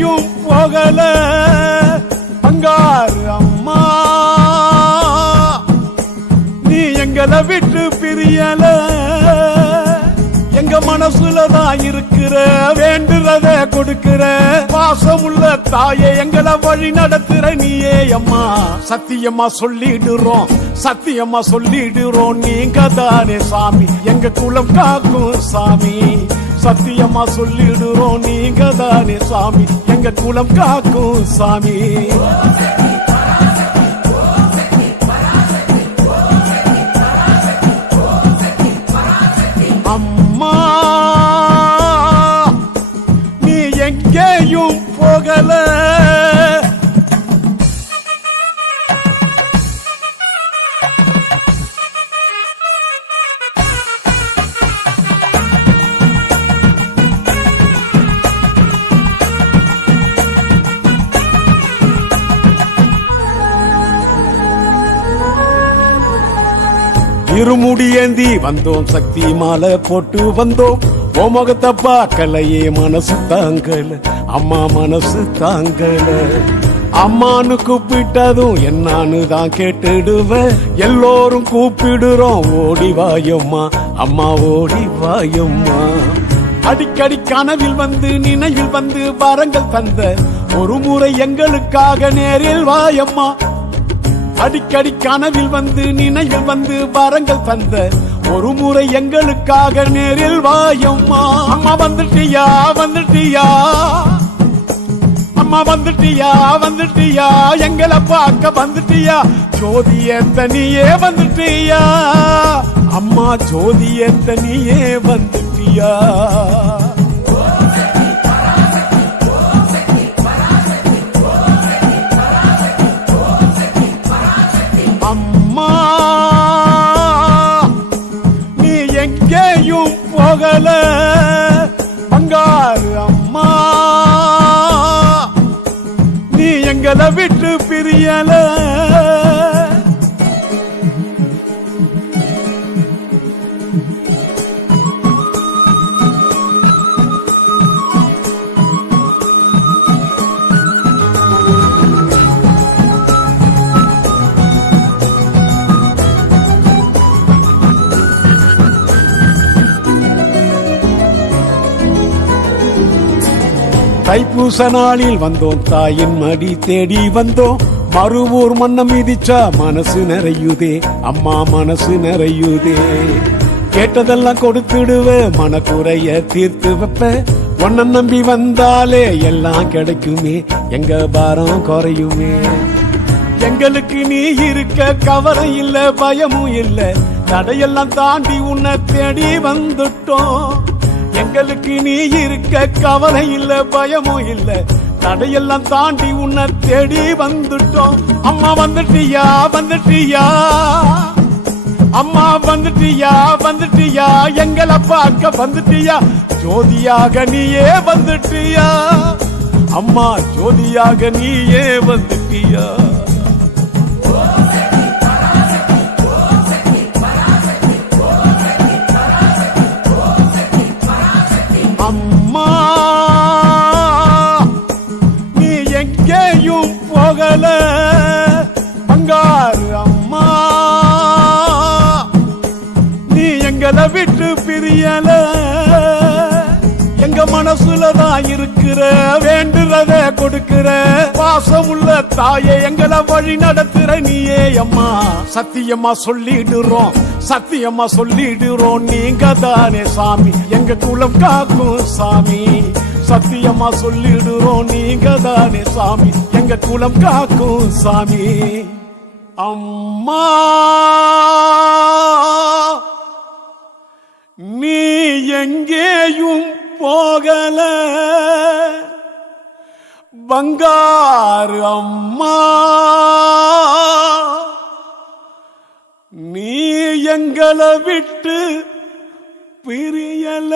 எங்கேயும் போகல பங்காரு அம்மா, நீ எங்களை விட்டு பிரியல. எங்க மனசுலதான் இருக்கிற, வேண்டுறத கொடுக்கிற பாசமுள்ள தாயே, எங்களை வழி நடத்துற நீயே அம்மா. சத்தியமா சொல்லிடுறோம், சத்தியமா சொல்லிடுறோம், நீங்க தானே சாமி, எங்க குலம் காக்கும் சாமி. சத்தியமா சொல்லிடுறோம், நீங்க தானே சாமி, எங்க குலம் காக்கும் சாமி. அம்மா நீ எங்கேயும் போகல. இருமுடியேந்தி வந்தோம், சக்தி மாலை போட்டு வந்தோம், ஓ முகத்தை பார்க்கலையே மனசு தாங்கல அம்மா, மனசு தாங்கல. அம்மானு கூப்பிட்டதும் என்னான்னு தான் கேட்டுடுவேன், எல்லோரும் கூப்பிடுறோம் ஓடி வாயம்மா அம்மா, ஓடி வாயம்மா. அடிக்கடி கனவில் வந்து நினைவில் வந்து வரங்கள் தந்த ஒரு முறை எங்களுக்காக நேரில் வாயம்மா. அடிக்கடி கனவில் வந்து நினைவில் வந்து வரங்கள் தந்த ஒரு முறை எங்களுக்காக நேரில் வாயம்மா. அம்மா வந்துட்டியா வந்துட்டியா, அம்மா வந்துட்டியா வந்துட்டியா, எங்களை பார்க்க வந்துட்டியா, ஜோதியேத்த நீயே வந்துட்டியா அம்மா, ஜோதியேத்த நீயே வந்துட்டியா. அம்மா நீ எங்கேயும் போகல பங்காரு அம்மா, நீ எங்களை விட்டு பிரியல. தைப்பூச நாளில் வந்தோம், தாயின் மடி தேடி வந்தோம், மறுவூர் மன்னம் மிதிச்சா மனசு நிறையுதே அம்மா, மனசு நிறையுதே. கேட்டதெல்லாம் கொடுத்துடுவே, மனக்குறைய தீர்த்து வைப்ப, உன்னை நம்பி வந்தாலே எல்லாம் கிடைக்குமே, எங்க பாரம் குறையுமே. எங்களுக்கு நீ இருக்க கவலை இல்ல, பயமும் இல்ல, தடையெல்லாம் தாண்டி உன்னை தேடி வந்துட்டோம். எங்களுக்கு நீ இருக்க கவலை இல்ல, பயமும் இல்ல, தடையெல்லாம் தாண்டி உன்னை தேடி வந்துட்டோம். அம்மா வந்துட்டியா வந்துட்டியா, அம்மா வந்துட்டியா வந்துட்டியா, எங்களை பார்க்க வந்துட்டியா, ஜோதியாக நீயே வந்துட்டியா அம்மா, ஜோதியாக நீயே வந்துட்டியா. அம்மா நீ எங்கேயும் போகல பங்காரு அம்மா, நீ எங்களை விட்டு பிரியல. எங்க மனசுலதான் இருக்கிற, வேண்டுறத கொடுக்கிற பாசமுள்ள தாயே, எங்களை வழி நடத்துற நீயே அம்மா. சத்தியமா சொல்லிடுறோம், சத்தியமா சொல்லிடுறோம், நீங்க தானே சாமி, எங்க குலம் காக்கும் சாமி. சத்தியமா சொல்லிடுறோம், நீங்க தானே சாமி, எங்க குலம் காக்கும் சாமி. அம்மா நீ எங்கேயும் போகல பங்காரு அம்மா, நீ எங்களை விட்டு பிரியல.